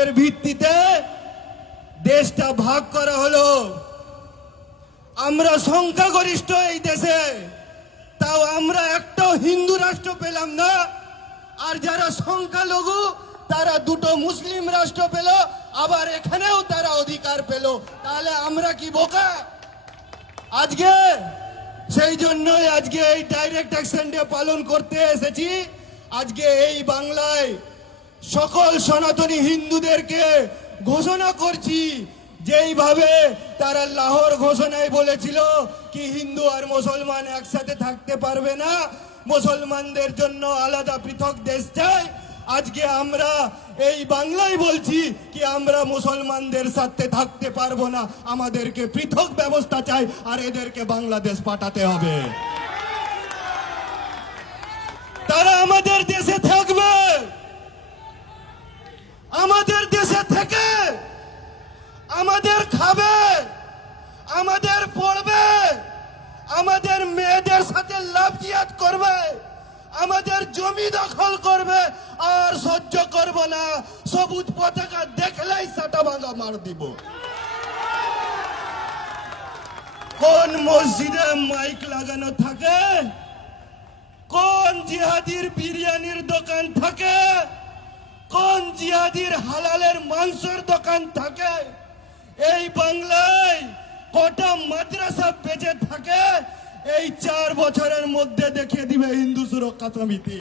এর ভিত্তিতে দেশটা ভাগ করা হলো। আমরা সংখ্যাগরিষ্ঠ এই দেশে, তাও আমরা একটাও হিন্দু রাষ্ট্র পেলাম না। আর যারা সংখ্যালঘু তারা দুটো মুসলিম রাষ্ট্র পেল, আবার এখানেও তারা অধিকার পেল। তাহলে আমরা কি বোকা? আজকে সেই জন্যই আজকে এই ডাইরেক্ট অ্যাকশন ডে পালন করতে এসেছি। আজকে এই বাংলায় সকল সনাতনী হিন্দুদেরকে ঘোষণা করছি, যেইভাবে তারা লাহোর ঘোষণায় বলেছিল কি হিন্দু আর মুসলমান একসাথে থাকতে পারবে না, মুসলমানদের জন্য আলাদা পৃথক দেশ চাই। আজকে আমরা এই বাংলায় বলছি কি আমরা মুসলমানদের সাথে থাকতে পারবো না, আমাদেরকে পৃথক ব্যবস্থা চাই আর এদেরকে বাংলাদেশ পাঠাতে হবে। তারা আমাদের দেশে থাকবে, আমাদের দেশে থেকে আমাদের খাবে, আমাদের পড়বে, আমাদের মেয়েদের সাথে লাভ জিয়াদ করবে, আমাদের জমি দখল করবে। আর সহ্য করব না, সবুজ পতাকা দেখলেই সাটা ভাঙা মার দিব। কোন মসজিদে মাইক লাগানো থাকে, কোন জিহাদির বিরিয়ানির দোকান থাকে, কোন জিহাদির হালালের মাংসের দোকান থাকে, এই বাংলায় কটা মাদ্রাসা বেঁচে থাকে, এই 4 বছরের মধ্যে দেখিয়ে দিবে হিন্দু সুরক্ষা সমিতি।